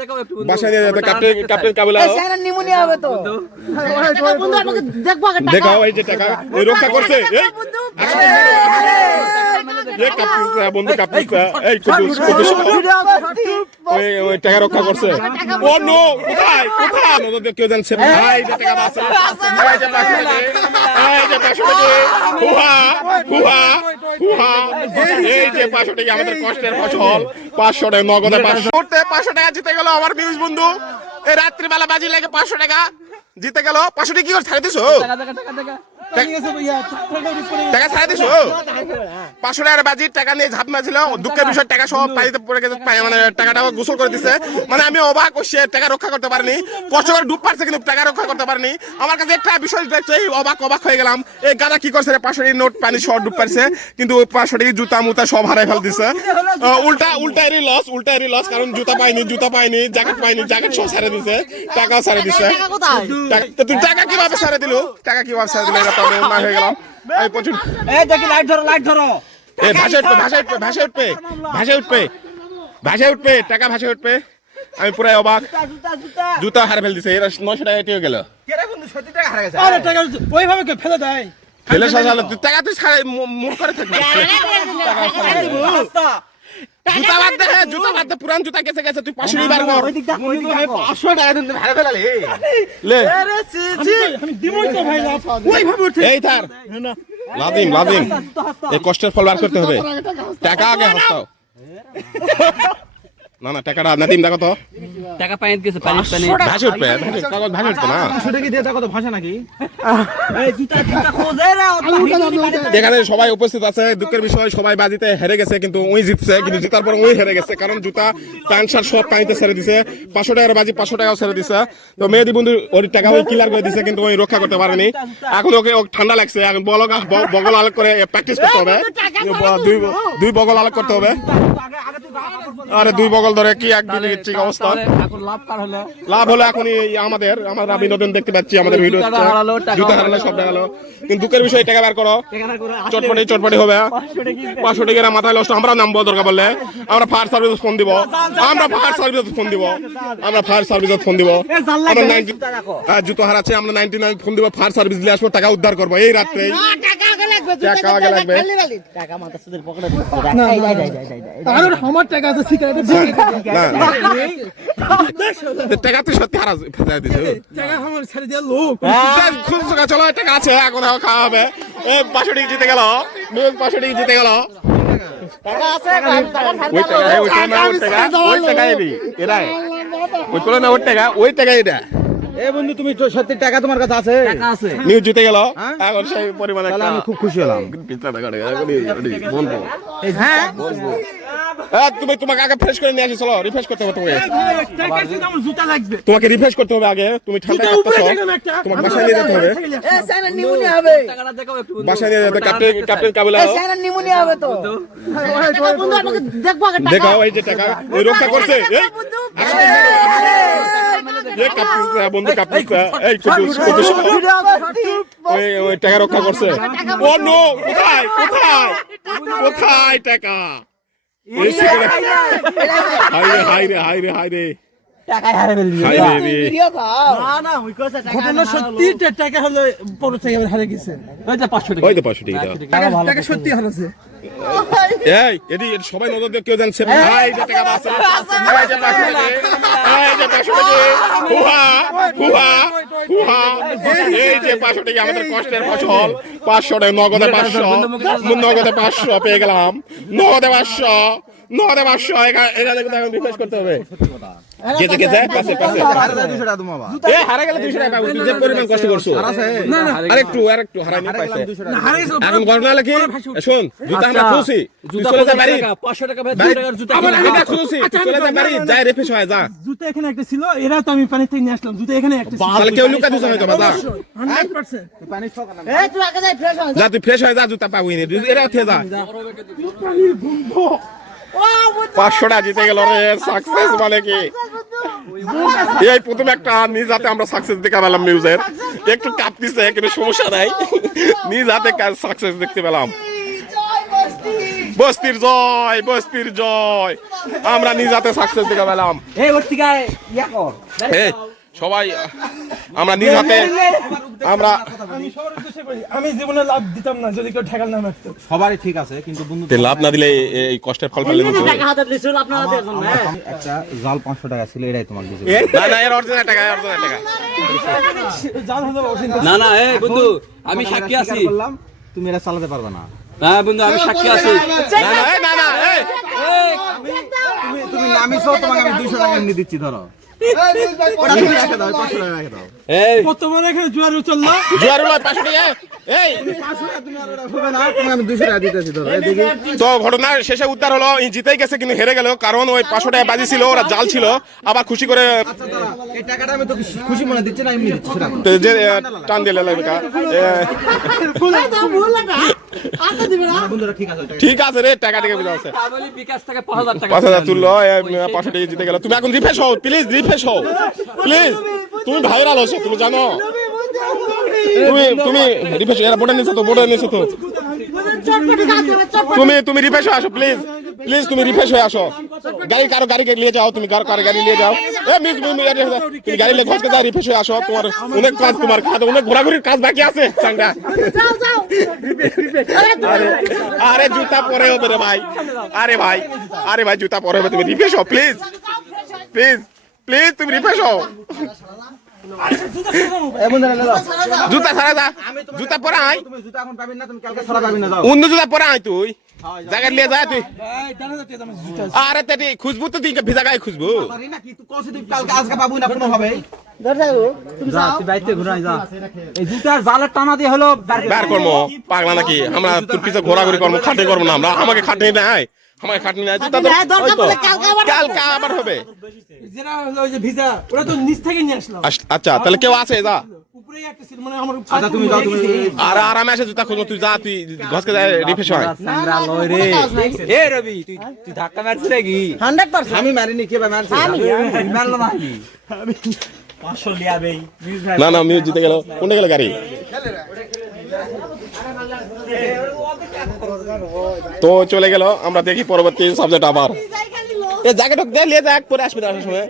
দেখাও একটু বন্ধু। বাসায় টাকা ক্যাপ্টেন রাখতে ক্যাপ্টেন চাই। কাবিলা নিমোনিয়া হবে তো। টাকা বন্ধু আমাকে দেখব আগে টাকা। দেখাও এই যে টাকা। এই রক্ষা করছে। এই এই। কাপ্তিসা বন্ধু। এই ওই ওই টাকা রক্ষা করছে। ও নো কোথায়? কোথায়? কেউ জানছে ভাই টাকা এই যে পাঁচশো টাকা এই যে পাঁচশো টাকা হুহা হুহা হুহা এই যে পাঁচশো টাকা আমাদের কষ্টের ফসল। পাঁচশো টাকা নগদে পাঁচশো। করতে পাঁচশো টাকা জিতে গেল আমার বন্ধু। এই রাত্রিবেলা বাজি লাগে পাঁচশো টাকা। জিতে গেল। পাঁচশো টাকা কি করে ছাড়ে দিছো? টাকা ছাড়া দিছো? পাঁচশো টাকার বাজির টাকা নিয়ে ঝাপ মারছিল। দুঃখের বিষয় টাকা সব পানিতে পড়ে গেছে মানে টাকাটা গোসল করে দিছে। মানে আমি অবাক করছি টাকা রক্ষা করতে পারিনি। কষ্ট করে ডুব পারছে কিন্তু টাকা রক্ষা করতে পারিনি। আমার কাছে একটা বিষয় দেখছে অবাক অবাক হয়ে গেলাম। এই গাদা কি করছে পাঁচশো টাকার নোট পানি সব ডুব পারছে। কিন্তু পাঁচশো জুতা মুতা সব হারাই ফেল দিছে উল্টা উল্টা এরই লস উল্টা এরই লস কারণ জুতা পাইনি জুতা পাইনি জ্যাকেট পাইনি জ্যাকেট সব ছাড়ে দিছে। টাকাও দিছে। টাকা টাকা- তো তুই টাকা কীভাবে ছাড়ে দিলু? টাকা কীভাবে ছাড়ে দিল? এটা আমি না হয়ে গেলাম। এই প্রচুর। এই দেখি লাইট ধরো লাইট ধরো। এ ভাষা উঠবে ভাষা উঠবে ভাষা উঠবে ভাষা উঠবে। ভাষা উঠবে টাকা ভাষা উঠবে। আমি পুরাই অবাক। জুতা হারে ফেল দিছে এরা নশো টাকা এটিও গেল। আরে টাকা ওইভাবে কে ফেলে দেয়। ফেলে সাজালো টাকা তুই মুখ করে থাকবি। জুতা বাদ দে হ্যাঁ, জুতা বাদ দে পুরান জুতা গেছে গেছে তুই পাঁচশো বার কর। পাঁচশো টাকা দিন ভাড়া ফেলালে লে। আমি দিমই তো ভাই লাফ ওই ভাবে উঠে এই থার। লাদিম লাদিম এই কষ্টের ফল বার করতে হবে। টাকা আগে হাসতাও। না না টাকাটা নাদিম দেখো তো। টাকা গেছে পানি পানি ভাসে উঠবে কাগজ ভাসে উঠবে না? সেটা কি দিয়ে দেখো তো ভাষা নাকি? এই জুতা জুতা খোঁজে রে এখানে সবাই উপস্থিত আছে দুঃখের বিষয় সবাই বাজিতে হেরে গেছে কিন্তু ওই জিতছে কিন্তু জিতার পর ওই হেরে গেছে কারণ জুতা প্যান্ট শার্ট সব পানিতে ছেড়ে দিছে। পাঁচশো টাকার বাজি পাঁচশো টাকাও ছেড়ে দিছে। তো মেহেদি বন্ধু ওর টাকা ওই ক্লিয়ার করে দিছে কিন্তু ওই রক্ষা করতে পারেনি। এখন ওকে ঠান্ডা লাগছে এখন বগল আলোক করে প্র্যাকটিস করতে হবে। দুই দুই বগল আলোক করতে হবে। আরে দুই বগল ধরে কি একদিন ঠিক অবস্থা? এখন লাভ কার হলো? লাভ হলো এখন এই আমাদের আমরা বিনোদন দেখতে পাচ্ছি আমাদের ভিডিও হারালো, জুতা হারালো সব হারালো। কিন্তু দুঃখের বিষয় টাকা বের করো। চটপটি চটপটি হবে। পাঁচশো টাকা মাথায় লস্ট আমরা নামবো দরকার বললে আমরা ফায়ার সার্ভিস ফোন দিব। আমরা ফায়ার সার্ভিস ফোন দিব। আমরা ফায়ার সার্ভিস ফোন দিব। আমরা 90 হ্যাঁ জুতো হারাচ্ছে আমরা নাইনটি নাইন ফোন দিব ফায়ার সার্ভিস দিয়ে আসব টাকা উদ্ধার করব। এই রাত্রে লাগবে টাকা আগে লাগবে। টাকা মাথা সুদের পকেটে এই যাই যাই যাই যাই আর আমার টাকা আছে সিগারেট না না। টাকা তুই সত্যি হারা ফেলে দিছে টাকা আমার ছেড়ে দিয়ে লোক। খুব সুখা চলো টাকা আছে এখন খাওয়া হবে। এ পাঁচশো টাকা জিতে গেল। পাঁচশো টাকা জিতে গেল। টাকা আছে ওই টাকা ওই টাকা ওই টাকা ওই টাকা এবি এরাই। ওই করে না ওই টাকা ওই টাকা এটা এ বন্ধু তুমি তো সত্যি টাকা তোমার কাছে আছে। টাকা আছে। নিউজ জিতে গেল। এখন সেই পরিমাণে আমি খুব খুশি হলাম। হ্যাঁ? হ্যাঁ তুমি তোমাকে আগে ফ্রেশ করে নিয়ে আসি চলো রিফ্রেশ করতে হবে তোমাকে। টাকা জুতা লাগবে। তোমাকে রিফ্রেশ করতে হবে আগে তুমি ঠান্ডা তোমাকে বাসায় নিয়ে যেতে হবে। বাসায় নিয়ে যেতে টাকা ক্যাপ্টেন ক্যাপ্টেন। কাবিলা এ সাইনা নিমোনিয়া হবে তো। বন্ধু। আমাকে দেখব টাকা। দেখাও এই যে টাকা ওই রক্ষা করছে বন্ধু। এই টাকা রক্ষা করছে। ও নো কোথায়? কোথায়? কোথায় টাকা? সবাই নজর দিয়ে কেউ জানছে এই যে পাঁচশো আমাদের কষ্টের নগদে পাঁচশো নগদে পাঁচশো পেয়ে গেলাম। নগদে পাঁচশো। পাঁচশো কিন্তু এখন রিফ্রেশ করতে হবে। গেছে গেছে পাশে পাশে। এ হারা গেলে দুইশো টাকা পাবো তুই যে পরিমাণ কষ্ট করছ। আরেকটু হারাই নিয়ে পাইছে। এখন ঘটনা শোন জুতা আমরা খুলছি। তুই জুতা চলে যা বাড়ি। 500 টাকা ভাই 200 টাকার জুতা আমার। খুলছি তুই চলে যা বাড়ি যাই হয় যা। জুতা এখানে একটা ছিল এরা তো আমি পানি থেকে নিয়ে আসলাম জুতা এখানে একটা ছিল। তাহলে কেউ লুকা দিছে হয়তো বা যা। হান্ড্রেড পার্সেন্ট এ তুই আগে যাই ফ্রেশ হ যা। তুই ফ্রেশ হয়ে যা জুতা পাবি না। এরা উঠে যা। ও বুদ্ধ পাঁচশো টাকা জিতে গেল রে সাকসেস বলে কি? এই প্রথম একটা নিজ হাতে আমরা সাকসেস দেখা পেলাম নিউজের একটু কাঁপতিছে কিন্তু সমস্যা নাই। নিজ হাতে সাকসেস দেখতে পেলাম। বস্তির জয় বস্তির জয়। আমরা নিজ হাতে সাকসেস দেখে পেলাম। সবাই আমরা নিজ হাতে আমরা আমি জীবনে লাভ দিতাম না যদি কেউ ঠেকাল না মারতো। সবারই ঠিক আছে কিন্তু বন্ধু তে লাভ না দিলে এই- কষ্টের ফল পেলে টাকা হ্যাঁ। একটা জাল পাঁচশো টাকা ছিল এটাই তোমার দিয়েছে না না এর অরিজিনাল টাকা টাকা। জাল হলো অসীম। না না এই বন্ধু আমি সাক্ষী আছি। তুমি এটা চালাতে পারবে না। না বন্ধু আমি সাক্ষী আছি। না না এই, না না এই তুমি তুমি নামিছো তোমাকে আমি দুইশো টাকা এমনি দিচ্ছি ধরো। তো ঘটনার শেষে উদ্ধার হলো জিতেই গেছে কিন্তু হেরে গেল কারণ ওই পাঁচশো টাকা বাজি ছিল ওরা জাল ছিল আবার খুশি করে মনে টান দিলে লাগবে ঠিক আছে ওটা ঠিক আছে রে টাকা টাকা বুঝা আছে পাঁচ হাজার টাকা পাঁচ হাজার তুললো পাঁচশো টাকা জিতে গেল। তুমি এখন রিফ্রেশ হও প্লিজ রিফ্রেশ হও। প্লিজ তুমি ভাইরাল হচ্ছে তুমি জানো? তুমি তুমি রিফ্রেশ এরা বোর্ডে নিছো তো বোর্ডে নিছো তো। খাতে তুমি তুমি রিফ্রেশ হয়ে আসো প্লিজ প্লিজ তুমি রিফ্রেশ হয়ে আসো। গাড়ি কারও গাড়ি নিয়ে যাও তুমি কারও কারও গাড়ি নিয়ে যাও। এ মিস তুমি গাড়ি লেগে ঘসকে যাও রিফ্রেশ হয়ে আসো। তোমার অনেক কাজ তোমার কাজ অনেক ঘোরাঘুরির কাজ বাকি আছে চাঙ্গা। যাও যাও। আরে জুতা পরে হবে রে ভাই। আরে ভাই আরে ভাই জুতা পরে হবে তুমি রিফ্রেশ হও প্লিজ প্লিজ প্লিজ তুমি রিফ্রেশ হও। জুতা সারা যা। জুতা পরে আয়। তুমি জুতা এখন পাবি না তুমি কালকে ছাড়া পাবি না যাও। অন্য জুতা পরে আয় তুই। জায়গা নিয়ে যা তুই। আরে তেটি খুশবু তো ভিজা গায়ে খুশবু পাগলা নাকি? আমরা তোর পিছে ঘোরাঘুরি কর্ম খাটে করব না আমরা। আমাকে খাটনি নাই আমাকে খাটনি কালকে আবার- হবে। যেটা ওই যে ভিজা ওরা তো নিচ থেকে নিয়ে আসলাম আস- আচ্ছা তাহলে কেউ আছে যা। উপরেই একটা ছিল মানে আমার আচ্ছা তুমি যাও তুমি আর আরামে এসে জুতা খুঁজবো তুই যা তুই ঘসকে যায় রিফ্রেশ হয় সাংরা লয় রে এ রবি তুই তুই ধাক্কা মারছিস নাকি 100% আমি মারিনি কে ভাই মারছে মারলো নাকি না না মিউ জিতে গেল কোনটা গেল গাড়ি তো চলে গেল আমরা দেখি পরবর্তী সাবজেক্ট আবার এ জায়গাটা দে লিয়ে যাক পরে আসবে আসার সময়